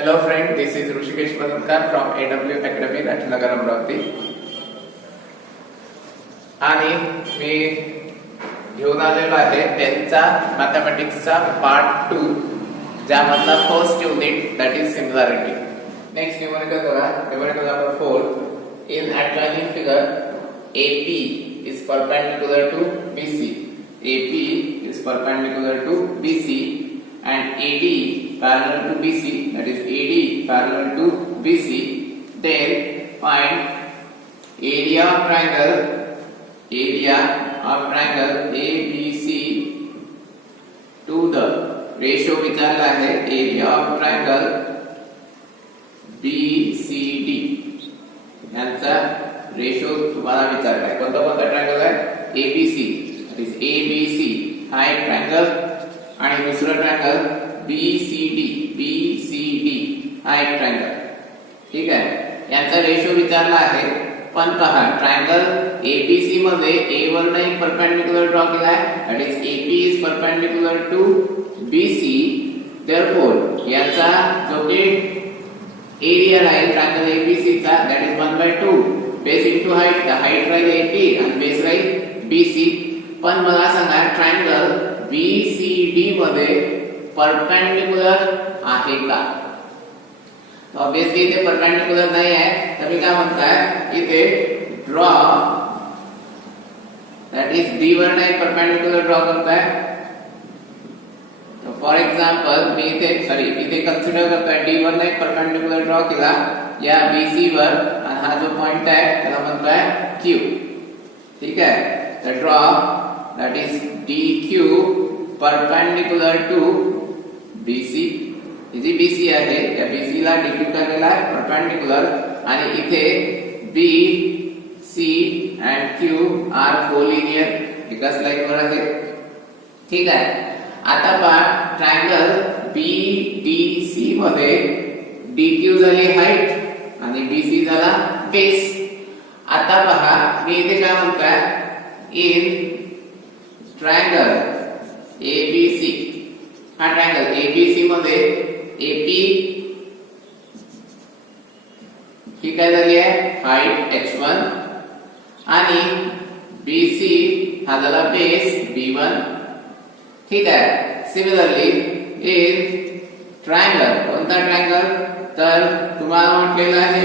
Hello friend, this is Rushikesh Madhankar from AW Academy, Ratnagar, Amravati. आणि मी घेऊन आलेलो आहे 10th मॅथमॅटिक्सचा पार्ट 2 ज्यामधला first unit that is similarity. Next numerical बघा, numerical number 4. In outlining figure AP is perpendicular to BC. AP is perpendicular to BC and AD parallel to BC, that is AD parallel to BC. Then find area of triangle ABC to the ratio विचारला आहे area of triangle BCD यांचा ratio तुम्हाला विचारला आहे. कोणता triangle आहे? ABC, that is ABC हा एक ट्रायंगल आणि दुसरा ट्रायंगल BCD हा एक ट्रायंगल. ठीक आहे, यांचा रेशो विचारला आहे. पण पहा, ट्रायंगल ABC मध्ये A वर एक परपेंडिक्युलर ड्रॉ केला आहे, that is AP is perpendicular to BC. Therefore याचा जो की एरिया राहील ट्रायंगल ABC चा, that is 1/2 base into height. The height राहील AP आणि बेस राहील BC. पण मला सांगा, ट्रायंगल BCD मध्ये परपेंडिक्युलर आहे का? तो ऑब्वियसली इथे परपेंडिक्युलर नाही आहे, तर मी काय म्हणताय, इथे ड्रॉ दॅट इज D वर एक परपेंडिक्युलर ड्रॉ करताय. तो फॉर एग्जांपल मी इथे कन्सिडर करतोय D वर एक परपेंडिक्युलर ड्रॉ केला या BC वर, आणि हा जो पॉइंट आहे त्याला म्हणतोय Q. ठीक आहे, तर draw that is DQ perpendicular to BC. ही जी BC आहे या BC ला DQ केलेला आहे परपेंडिक्युलर, आणि इथे B, C and Q are collinear, एकाच लाईन वर आहे. ठीक आहे, आता पहा, ट्रायंगल BDC मध्ये DQ झाली हाईट आणि BC झाला बेस. आता पहा, मी इथे काय म्हणतोय, इन ट्रायंगल ABC हा ट्रायंगल ABC मध्ये AP ही काय झाली आहे हाईट H1 आणि BC हा झाला बेस B1. ठीक आहे, सिमिलरली इन ट्रायंगल, कोणता ट्रायंगल, तर तुम्हाला म्हटलेलं आहे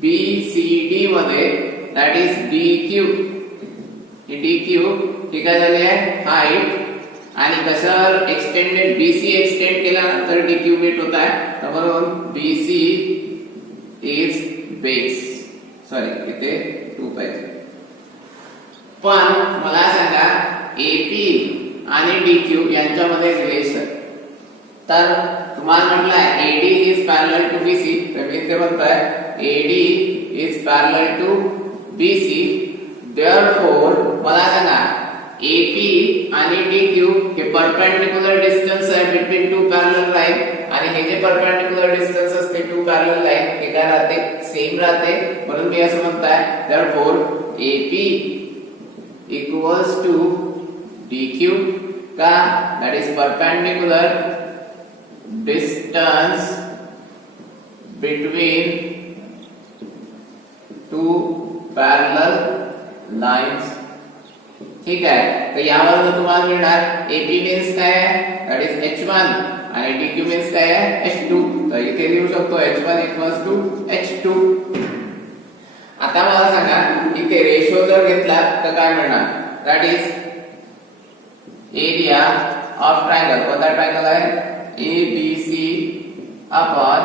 BCD मध्ये दॅट इज DQ. DQ ही काय झाली आहे हाईट, आणि कशावर एक्सटेंडेड BC एक्सटेंड केल्यानंतर DQ मीट होत आहे, तर म्हणून BC इज बेस. इथे 2 पाहिजे. पण मला सांगा, AP आणि DQ यांच्यामध्ये रिलेशन, तर तुम्हाला म्हटलंय AD is parallel to BC, तर मी इथे म्हणतोय AD is parallel to BC. Therefore मला सांगा, AP आणि DQ हे परपेंडिक्युलर डिस्टन्स आहे बिटवीन टू पॅरलल लाईन, आणि हे जे परपेंडिक्युलर डिस्टन्स असते टू पॅरलल लाईन हे काय राहते, सेम राहते. म्हणून मी असं म्हणताय, therefore AP equals to DQ का, that is perpendicular distance between two parallel lines. ठीक आहे, तर यावर तुम्हाला मिळणार AP मीन्स काय आहे, दॅट इज H1 आणि DQ मीन्स काय आहे H2. तर इथे लिहू शकतो H1 इक्वल्स टू H2. आता मला सांगा, इथे रेशो जर घेतला तर काय मिळणार, that is area of triangle. कोणता ट्रायंगल आहे ABC upon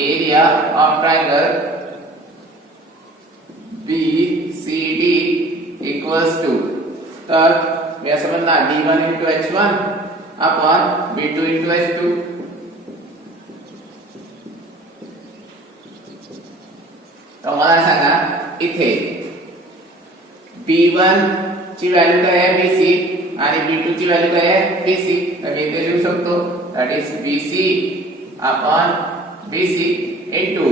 area of triangle BCD equals to, तर मी असं म्हणणार D1 into H1 upon B2 into H2. तर मला सांगा, इथे B1 ची व्हॅल्यू काय आहे BC आणि B2 ची व्हॅल्यू काय आहे BC. तर मी इथे लिहू शकतो that is BC upon BC into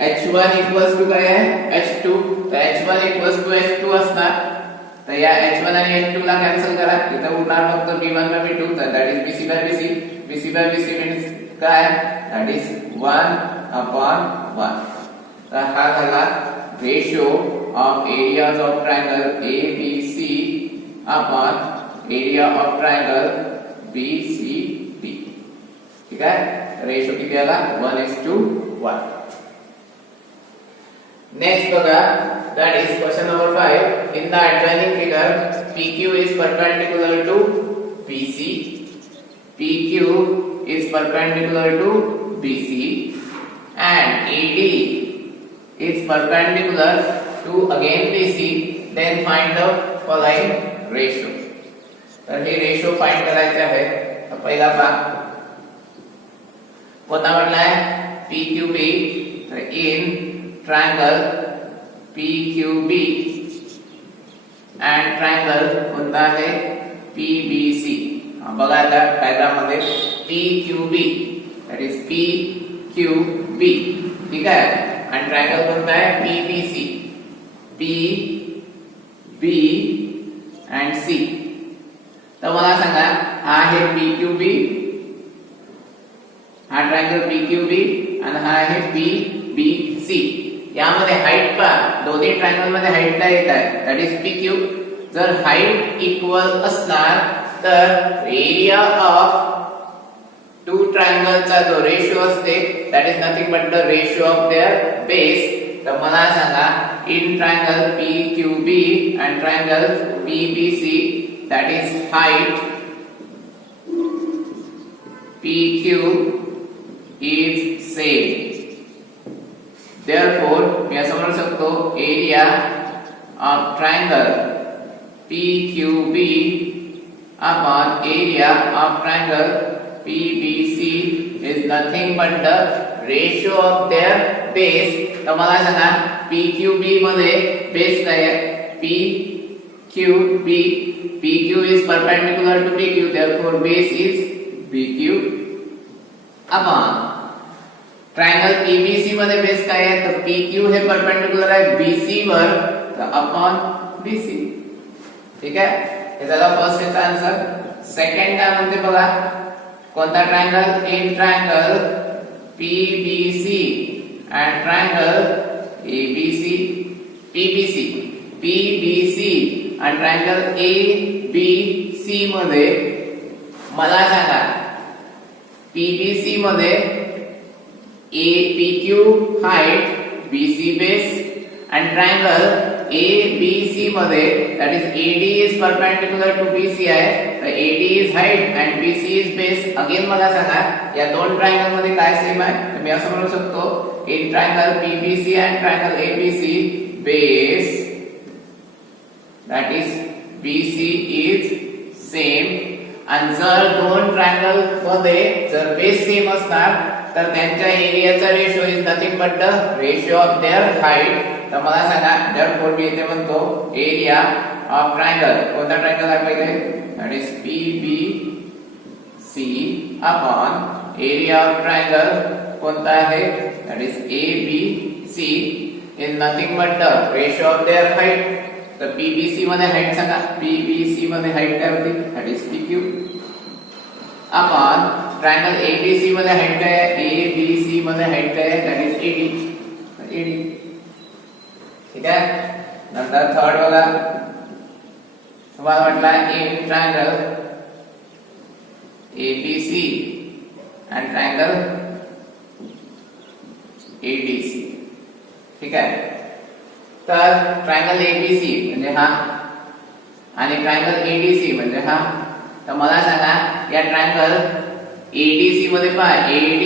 H1 equals to काय आहे H2. तर H1 इक्वल्स टू H2 असणार, तर या H1 आणि H2 ला कॅन्सल करा, इथे उरणार फक्त B1 by B2, तर that is BC by BC. BC by BC means काय दॅट इज 1/1. तर हा झाला ratio of areas of triangle ABC upon area of triangle BCD. ठीक आहे, रेशो किती आला 1:1. नेक्स्ट बघा, that is question number 5. In the adjoining figure, PQ is perpendicular to BC. PQ is perpendicular to BC and AD is perpendicular to again BC. Then find the following ratio. तर हे ratio find करायचे आहे. तर पहिला भाग कोणता म्हटलाय PQB. तर in triangle PQB and triangle कोणता आहे PBC. बघा आता डायग्राम मध्ये PQB that is PQB. ठीक आहे, आणि ट्रायंगल कोणता आहे PBC. P B and C. तर मला सांगा हा आहे PQB, हा ट्रायंगल PQB आणि हा आहे PBC. यामध्ये हाईट पहा, दोन्ही ट्रायंगल मध्ये हाईट काय येत आहे दॅट इज PQ. जर हाईट इक्वल असणार तर एरिया ऑफ टू ट्रायंगलचा जो रेशो असते that is nothing but the ratio of there base. तर मला सांगा in triangle PQB and triangle PBC that is height PQ is same. Therefore, मी असं म्हणू शकतो area of triangle PQB upon area of triangle PBC is nothing but the ratio of there base. तर मला सांगा PQB मध्ये base काय आहे PQB. PQ is perpendicular to PQ, therefore base is PQ upon triangle PBC मध्ये base काय आहे तर PQ हे परपेंडिकुलर आहे BC वर, तर अपॉन BC. ठीक आहे, हे झाला फर्स्ट याचा आन्सर. सेकंड काय म्हणते बघा, कोणता triangle in triangle PBC and triangle ABC PBC आणि ट्रायंगल ABC मध्ये मला सांगा PBC मध्ये PQ height BC base and triangle ABC मध्ये that is AD is perpendicular to BC आहे, तर AD is height and BC is base. Again मला सांगा या दोन ट्रायंगल मध्ये काय सेम आहे, तर मी असं म्हणू शकतो in triangle PBC and triangle ABC base that is BC is same. आणि जर दोन ट्रायंगल मध्ये जर बेस सेम असणार तर त्यांच्या एरियाचा ratio is nothing but the ratio of their height. तर मला सांगा therefore मी इथे म्हणतो एरिया ऑफ ट्रायंगल, कोणता ट्रायंगल आहे पहिले that is PBC upon area of triangle कोणता आहे that is ABC is nothing but the ratio of their height. तर PBC मध्ये हाईट सांगा, PBC मध्ये हाईट काय होती that is PQ upon triangle ABC मध्ये हाईट काय आहे ABC मध्ये हाईट काय आहे दॅट इज AD. ठीक आहे, नंतर थर्ड बघा, तुम्हाला म्हटलं in triangle ABC and triangle ADC. ठीक आहे, तर ट्रायंगल ABC म्हणजे हा आणि ट्रायंगल ADC म्हणजे हा. तर मला सांगा या ट्रायंगल ADC मध्ये पहा AD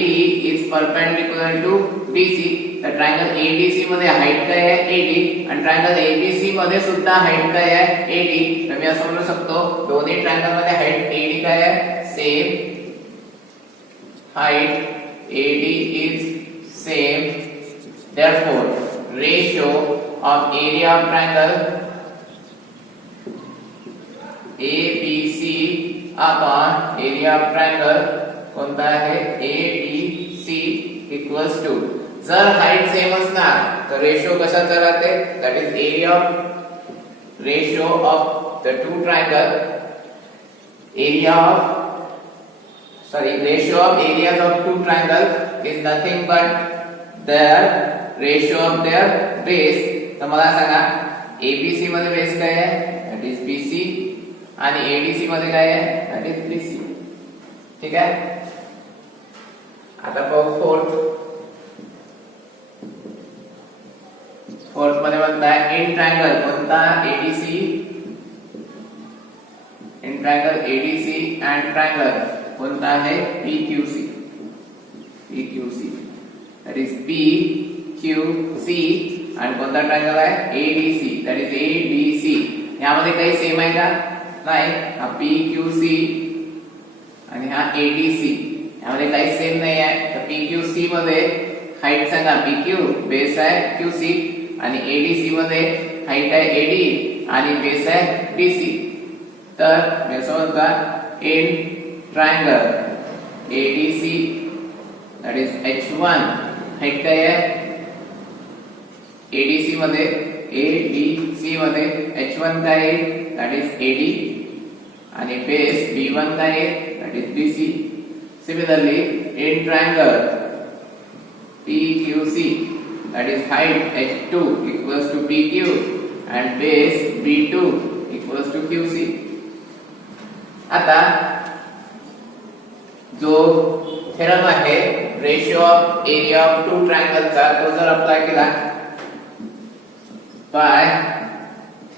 is perpendicular to BC. तर ट्रायंगल ADC मध्ये हाईट काय आहे AD आणि ट्रायंगल ABC मध्ये सुद्धा हाईट काय आहे AD. तर मी असं म्हणू शकतो दोन्ही ट्रायंगल मध्ये हाईट AD काय आहे same, height AD is same. therefore ratio of area of triangle ABC upon area of triangle कोणता आहे ADC equals to. जर हाईट सेम असणार तर रेशो कशाचा राहते that is area of ratio of the two triangle area of ratio of areas of two triangles is nothing but their ratio of their base. तर मला सांगा ABC मध्ये base काय आहे, दॅट इज BC, आणि ADC मध्ये काय आहे, दॅट इज BC. ठीक आहे. आता पाहू फोर्थ मध्ये म्हणताय इन ट्रायंगल कोणता, ADC, in triangle ADC and triangle कोणता आहे, PQC, दॅट इज PQC, आणि कोणता ट्रायंगल आहे, ADC, दॅट इज ADC. यामध्ये काही सेम आहे का, नाही. हा PQC आणि हा ADC यामध्ये काही सेम नाही आहे. तर PQC मध्ये हाईट सांगा, PQ, बेस आहे QC, आणि ADC मध्ये हाईट आहे AD आणि बेस आहे BC. तर मी असं म्हणतो in triangle ADC that is H1, height काय आहे ADC मध्ये, ADC मध्ये H1 काय आहे, दॅट इज AD, आणि बेस B1 काय आहे, that is BC. Similarly in triangle PQC that is height H2 equals to PQ and base B2 equals to QC. आता जो थेरम आहे ratio of area of two ट्रायंगलचा, तो जर apply केला by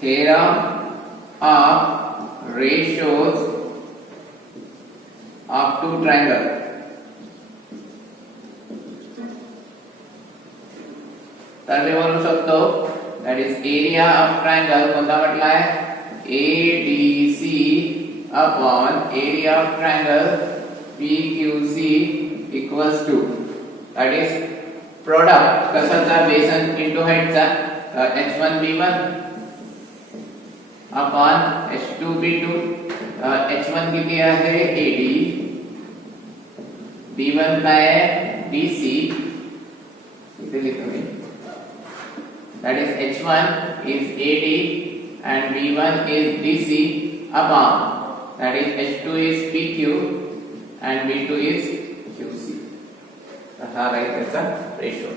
theorem of ratios of two triangle, तर मी म्हणू शकतो that is area of triangle कोणता म्हटलाय, ADC upon area of triangle PQC equals to that is product कशाचा, बेस इनटू हाईटचा, H1 B1 upon H2 B2. H1 किती आहे AD, B1 काय आहे BC, इथे लिहितो मी. That is H1 is AD and B1 is BC upon that is H2 is PQ and B2 is QC. हा right त्याचा ratio.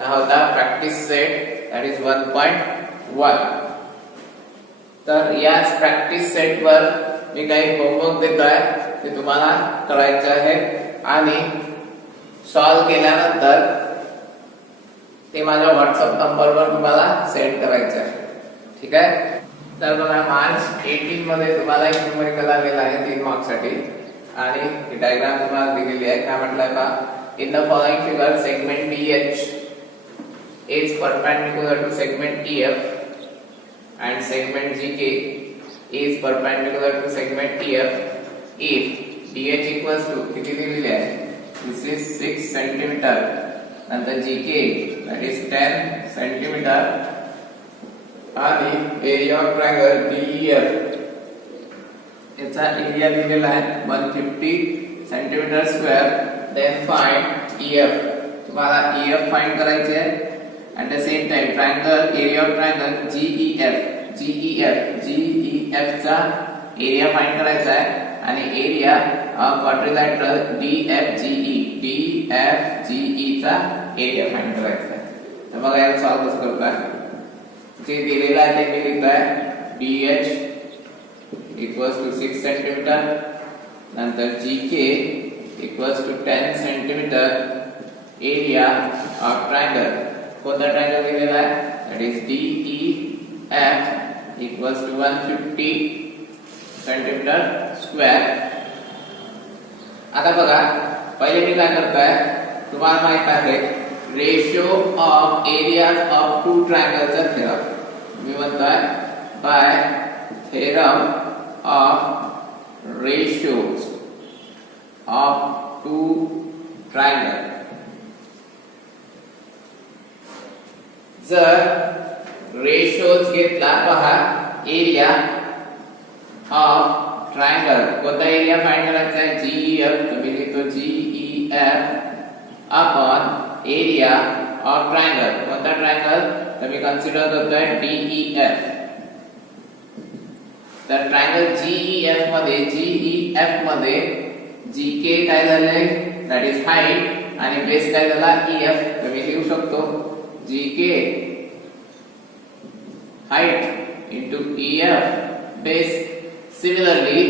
हा होता प्रॅक्टिस सेट that is 1.1. तर याच प्रॅक्टिस सेट वर मी काही होमवर्क देतोय, ते तुम्हाला करायचे आहे आणि सॉल्व केल्यानंतर ते माझ्या व्हॉट्सअप नंबरवर तुम्हाला सेंड करायचं आहे. ठीक आहे. तर बघा मार्च 18 मध्ये तुम्हाला एक न्यूमेरिकल आलेला आहे 3 मार्क्स साठी, आणि ही डायग्राम तुम्हाला दिलेली आहे. काय म्हटलंय पहा, in the following figure segment BH is perpendicular to segment EF and segment GK is perpendicular to segment EF if BH equals to किती दिलेले आहे, this is 6 cm, नंतर GK that is 10 cm, आणि एरिया ऑफ ट्रायंगल DEF याचा area दिलेला आहे 150 centimetre square. Then find EF, तुम्हाला EF find करायचे आहे. At the same time triangle area of triangle GEF चा एरिया फाइंड करायचा आहे, आणि एरिया ऑफ क्वाड्रिलॅटरल DFGE चा एरिया फाइंड करायचा आहे. तर बघा याला सॉल्व कसं करताय, जे दिलेलं आहे ते मी लिहितोय BH equals to 6 cm, नंतर GK equals to 10 cm, area of triangle कोणता ट्रायंगल दिलेला आहे, that is DEF equals to 150 centimetre square. आता बघा पहिले मी काय करतोय, तुम्हाला माहित आहे ratio of areas of two ट्रायंगलचा थेरम. मी म्हणतोय by theorem of ratios of two triangle. जर रेशियोज घेतला पहा एरिया ऑफ ट्रायंगल, कोणता एरिया फाइंड करायचा आहे GEF, तर मी लिहितो GEF upon area of triangle, कोणता ट्रायंगल, तर मी कन्सिडर करतोय DEF. तर ट्रायंगल GEF मध्ये GK काय झाले दॅट इज हाईट आणि बेस काय झाला EF तर मी लिहू शकतो GK height into EF base similarly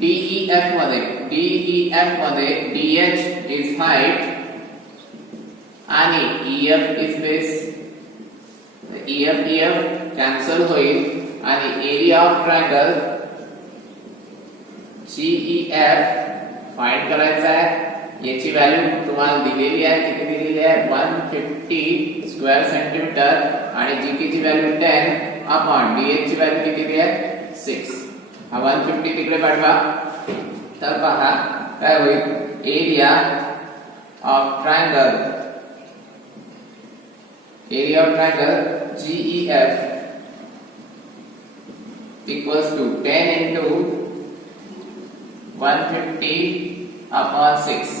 DEF मध्ये DH इज हाईट आणि EF is base EF cancel होईल आणि area of triangle GEF find करायचा आहे याची व्हॅल्यू तुम्हाला दिलेली आहे किती दिलेली आहे 150 स्क्वेअर सेंटीमीटर आणि GK ची व्हॅल्यू 10 अपॉन DH ची व्हॅल्यू किती दिली आहे 6 हा 150 तिकडे पाठवा तर पहा काय होईल area of triangle GEF equals to 10 into 150 upon 6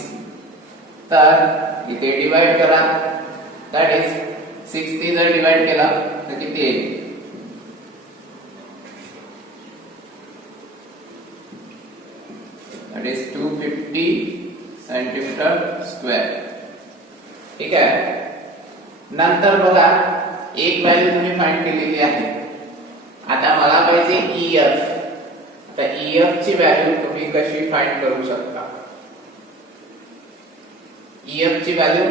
तर इथे डिवाइड करा दॅट इज 60 जर डिवाइड केला तर किती येईल दॅट इज 250 सेंटीमीटर स्क्वेअर ठीक आहे नंतर बघा एक व्हॅल्यू तुम्ही फाइंड केलेली आहे आता मला पाहिजे EF तर EF ची व्हॅल्यू तुम्ही कशी फाइंड करू शकता EF ची व्हॅल्यू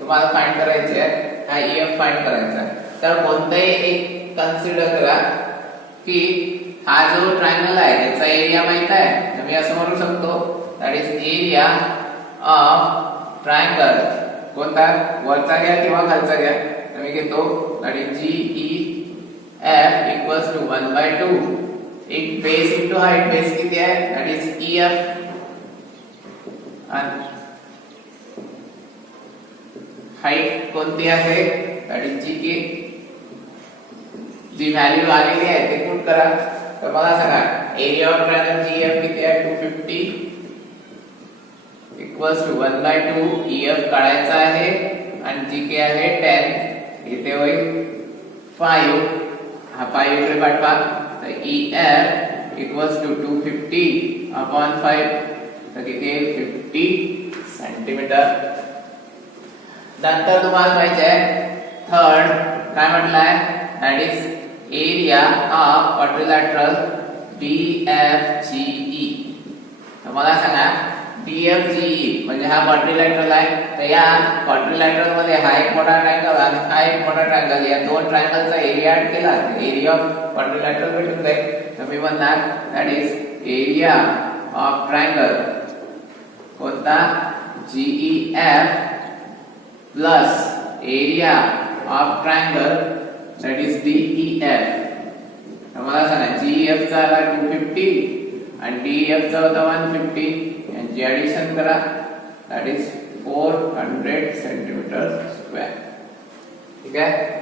तुम्हाला फाइंड करायची आहे हा EF फाइंड करायचा आहे तर कोणताही एक कन्सिडर करा की हा जो ट्रायंगल आहे त्याचा एरिया माहित आहे तर मी असं म्हणू शकतो that is area of triangle कोणता वरचा घ्या किंवा खालचा घ्या तर मी घेतो that is GEF equals to 1/2 एक बेस into हाइट बेस किती आहे दॅट इज EF आणि हाइट कोणती आहे दॅट इज GK जी व्हॅल्यू आलेली आहे ते पुट करा तर मला सांगा एरिया ऑफ ट्रायंगल GF किती आहे 250 equals to 1/2 EF काढायचा आहे आणि GK आहे 10 इथे होईल 5 हा 5 इकडे पाठवा तर EF equals to 250 upon 5 तर किती आहे 50 सेंटीमीटर नंतर तुम्हाला पाहिजे थर्ड काय म्हटलंय that is area of quadrilateral DFGE तर मला सांगा DFGE म्हणजे हा क्वाड्रिलॅटरल आहे तर या क्वाड्रिलॅटरल मध्ये हा एक मोठा ट्रायंगल आणि हा एक मोठा ट्रायंगल या दोन ट्रायंगलचा एरिया ऍड केला तर एरिया ऑफ क्वाड्रिलॅटरल भेटून जाईल तर मी म्हणणार that is area of triangle कोणता GEF plus area of triangle that is DEF तर मला सांगा GEF चा आला 250 आणि DEF चा होता 150 यांची ऍडिशन करा दॅट इज 400 सेंटीमीटर स्क्वेअर ठीक आहे